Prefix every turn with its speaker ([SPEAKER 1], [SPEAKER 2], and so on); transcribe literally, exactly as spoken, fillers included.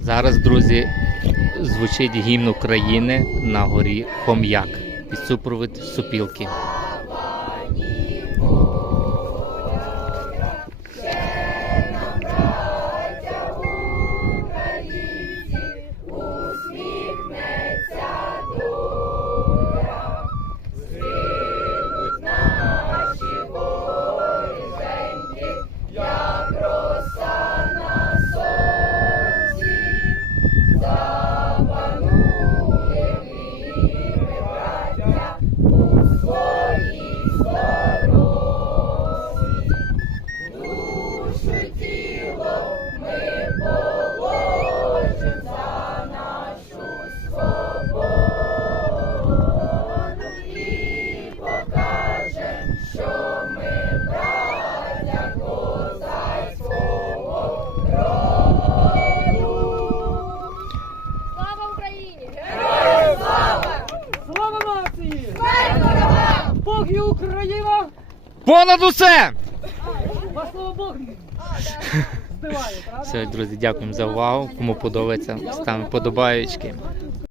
[SPEAKER 1] Зараз, друзі, звучить гімн України на горі Хом'як під супровід сопілки. Понад усе! Все, друзі, дякуємо за увагу. Кому подобається, ставимо подобаєчки.